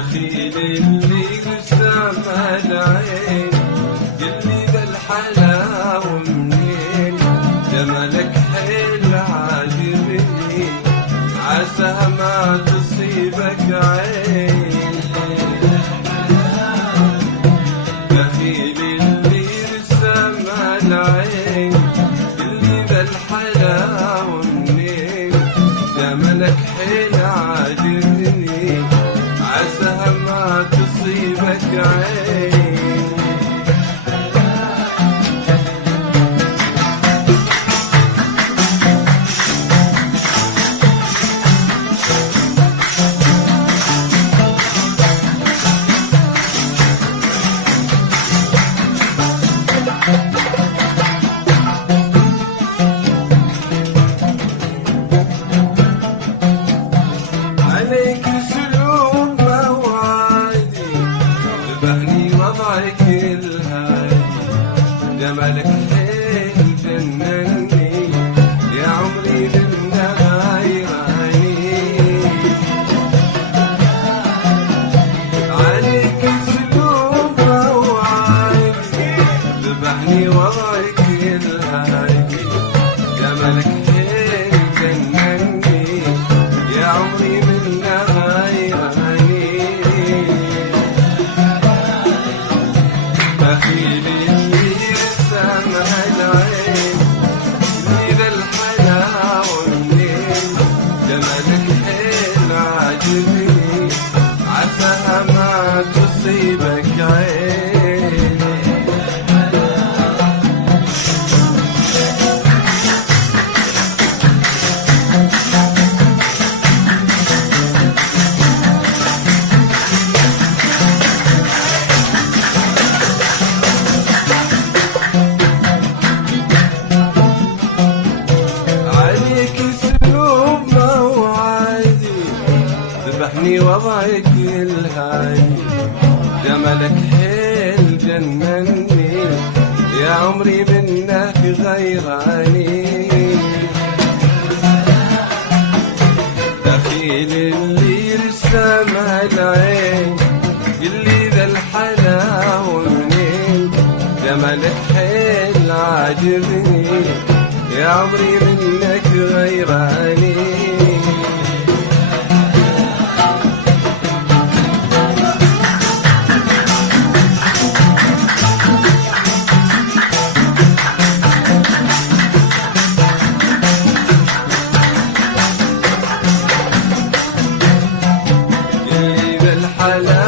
دخيل اللي قسام العين قلبي بالحلاوة منين جمالك حيل عاجبني عسى ما تصيبك عين دخيل اللي قسام العين قلبي بالحلاوة منين جمالك حيل عاجبني عسى ما تصيبك عين عليك سلوك موعدي ذبحني وضعك الهادي جمالك حيل جنني يا عمري لنا غيراني عليك سلوك موعدي ذبحني وضعك الهادي جمالك حيل جنني يا عمري دخيل اللي رسم العين اللي بالحلاوة منين جمالك حيل عاجبني عسى ما تصيبك عين ذبحني وضعك الهادي جمالك حيل جنني يا عمري منك غيراني دخيل اللي رسم العين اللي ذا الحلاوة منين جمالك حيل عاجبني يا عمري منك غيراني الحلاوة